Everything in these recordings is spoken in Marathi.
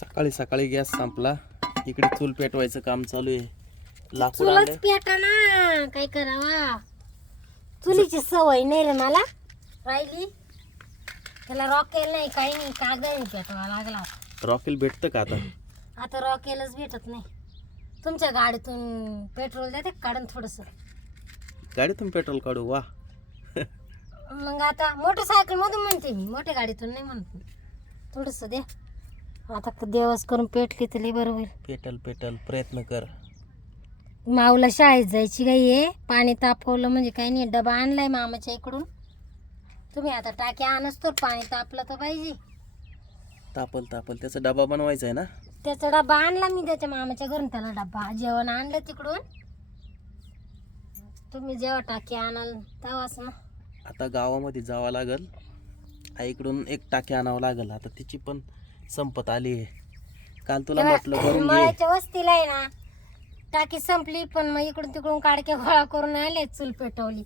सकाळी सकाळी गॅस संपला. इकडे चूल पेटवायचं काम चालू आहे. लाकूड चुलच आणलं पेटा ना काय करावा? चुलीची सवय नाही रे मला. राहिली. त्याला रॉकेल नाही काही नाही कागदाने पेटवा लागला. रॉकेल भेटतं का आता? आता रॉकेलच भेटत नाही. तुमच्या गाडीतून पेट्रोल देते का? काढून थोडस. गाडीतून पेट्रोल काढू वा. मग आता मोटरसायकल मधून म्हणते मी. मोठ्या गाडीतून नाही म्हणत थोडस दे. आता देवस करून पेटली तर लई बरं होईल. पेटल पेटल प्रयत्न कर. माऊला शाळेत जायची काही आहे. पाणी तापवलं म्हणजे काही नाही. डबा आणलाय मामाच्या इकडून. तुम्ही आता टाकी आणच तर पाणी तापलं तर पाहिजे. तापल तापल. त्याचा डबा बनवायचा आहे ना? त्याचा डबा आणला मी त्याच्या मामाच्या घरून. त्याला डबा जेवण आणलं तिकडून. तुम्ही जेव्हा टाकी आणाल तेव्हाच ना. आता गावामध्ये जावं लागल. आईकडून एक टाकी आणावं लागल. आता तिची पण संपत आली काल तुला म्हटलं भरून घे मळ्याच्या वस्तीला आहे ना टाकी संपली पण मग इकडून तिकडून काडके गोळा करून आले चूल पेटवली.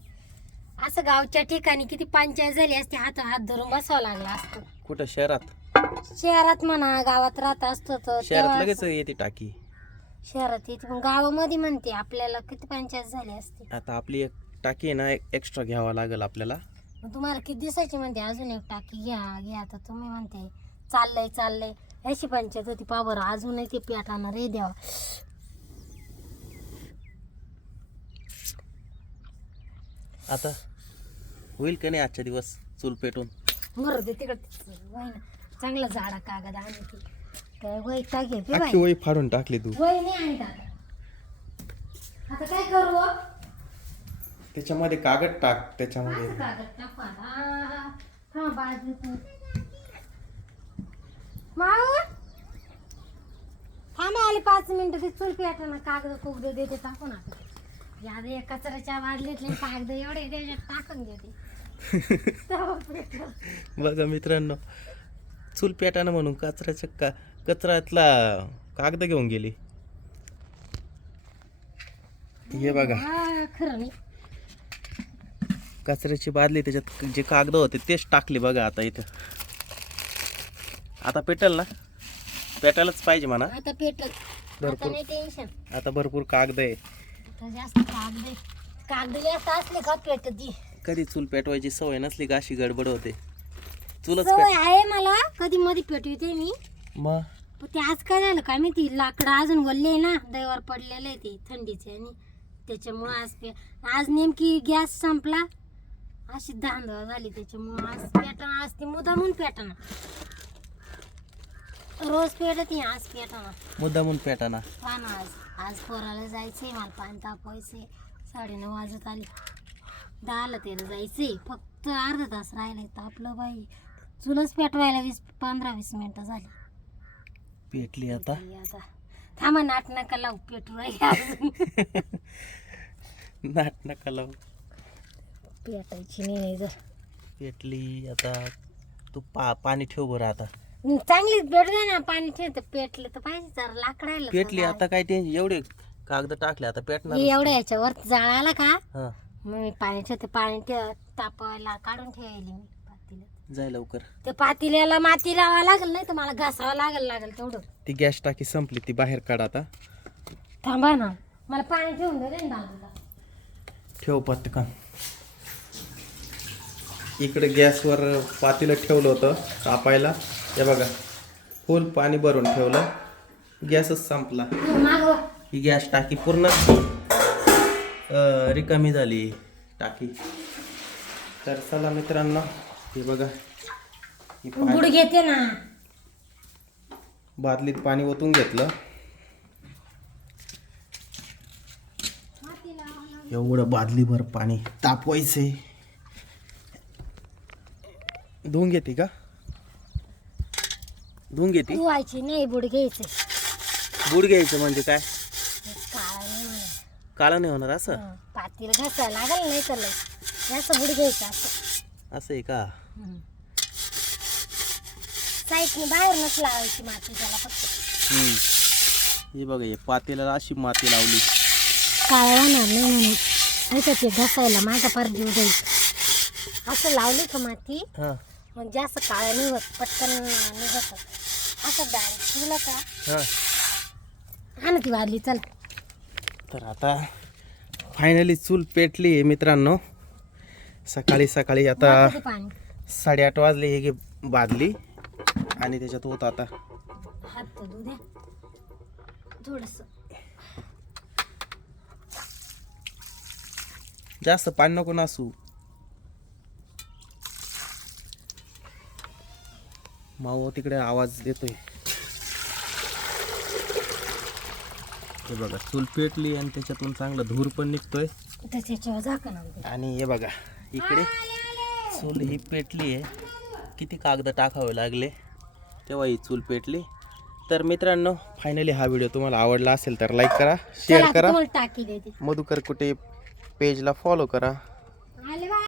असं गावच्या ठिकाणी किती पंचायत झाली असते हात हात धरून बसावं लागलं असतं. कुठं शहरात? शहरात म्हणा गावात राहत असतो तर शहरात तेव्हा लगेच येते टाकी. शहरात येते पण गावामध्ये म्हणते आपल्याला किती पंचायत झाली असते. आता आपली एक टाकी आहे ना एक्स्ट्रा घ्यावा लागल आपल्याला. मग तुम्हाला किती दिवसाची म्हणते अजून एक टाकी घ्या घ्या. तर तुम्ही म्हणते चाललंय चाललंय. अशी पंचायत होती पा बरं अजूनही ते पेटाना रे देवा. आता होईल का नाही आजच्या दिवस चूल पेटून? मरू दे तिकडे. वय ना. चांगला झाडा कागद आणि ती काय वय टाके बाई. वही फाडून टाकली तू. वय नाही आणि आता. आता काय करू हो? त्याच्यामध्ये कागद टाक त्याच्यामध्ये. असं कागद टाकू आता. हा बाजू माऊ थांबा आले पाच मिनिटं ते चूल पेटाना कागद कुगद देते टाकून आता याद या कचऱ्याच्या वाजलेतले कागद एवढे त्याच्यात टाकून देते. पेटलं. बघा मित्रांनो चूल पेटानं म्हणून कचऱ्याच्या का कचऱ्यातला कागद घेऊन गेली. हे बघा. हा, खरं नाही. कचऱ्याची बादली त्याच्यात जे कागद होते तेच टाकले बघा आता इथं. आता पेटल ना? पेटायलाच पाहिजे म्हणा. आता पेटल. आता भरपूर. नाही टेन्शन आता भरपूर कागद आहे. आता जास्त कागद. कागद जास्त असले का पेटती कधी चूल पेटवायची सवय नसली का अशी गडबड होते? चूलच सवय पेट आहे मला. कधी मध्ये पेटवते मी. मग? पण ते आज काय झालं काय माहिती? लाकडं अजून वल्ले आहे ना. दैवार पडलेले आहे ते थंडीचे आणि त्याच्यामुळं आज पे आज नेमकी गॅस संपला. अशी धांदळ झाली त्याच्यामुळं आज पेटणं आज ती मुदामून पेटणं रोज पेटत नाही आज पेटणं मुद्दामून पेटाना हा ना आज आज पोराला जायचंय मला पाणी तापवायचंय. साडेनऊ वाजत आली. दहाला त्याला जायचंय. फक्त अर्धा तास राहिलाय तापलं बाई. चुलच पेटवायला वीस पंधरा वीस मिनिटं झाली. पेटली आता. आता. थांबा नाट नका लावू पेटू राहिले अजून. नाट नका लावू. पेटायची नाही जर. पेटली आता. तू पा पाणी ठेव बरं आता. चांगलीच पेटू ना पाणी ठेवतं पेटलं तर पाहिजे जरा लाकडायला पेटली आता काय ते एवढे कागद टाकले आता पेटणार एवढ्या याच्यावर जाळ आला का? हा. मग मी पाणी ठेवते पाणी ठेव तापवायला काढून ठेवायली मी जाय लवकर. ते पातील्याला माती लावावं लागेल नाही तर मला घासावं लागेल लागेल तेवढं. ती गॅस टाकी संपली ती बाहेर काढ आता. थांबा ना मला पाणी ठेवून दे रे दादूला ठेव पटकन. इकडे गॅसवर पातेलं ठेवलं होतं तापायला हे बघा फुल पाणी भरून ठेवलं. गॅसच संपला. ही गॅस टाकी पूर्ण रिकामी झाली टाकी. तर चला मित्रांनो हे बघा ही गुड घेते ना. बादलीत पाणी ओतून घेतलं. एवढं बादलीभर पाणी तापवायचे धुवून घेते का? धुवून घेते? धुवायची नाही बुड घ्यायचं. बुड घ्यायचं म्हणजे काय? काळा नाही. काळं नाही होणार असं? हं, पातीला घासायला लागेल नाही तर लय. जास्त बुड घ्यायचं असं. असं आहे का. साईडने बाहेरूनच लावायची माती त्याला फक्त. हम्म. हे बघा हे पातेला अशी माती लावली. काळा होणार नाही म्हणून. नाही तर ते घसायला माझा फार जीव जाईल. असं लावली का माती? हा. मग जास्त काळ्या निघत पटकन निघत असं डायरेक्ट तुला का? हां. ना ती वाढली चल. तर आता फायनली चूल पेटली आहे मित्रांनो. सकाळी सकाळी आता वाटतं ते पाणी. साडेआठ वाजले हे घे बादली. आणि त्याच्यात होत आता. हात तर थोडस. जास्त पाणी नको नसू. माऊ तिकडे आवाज देतोय. हे बघा चूल पेटली आणि त्याच्यातून चांगला धूर पण निघतोय. त्याच्यावर झाकण आणते आणि हे बघा इकडे चूल ही पेटली आहे. किती कागद टाकावे लागले? तेव्हा ही चूल पेटली. तर मित्रांनो फायनली हा व्हिडिओ तुम्हाला आवडला असेल तर लाईक करा शेअर चला करा. तुम्हाला टाकी देते. मधुकर कुठे पेजला फॉलो करा.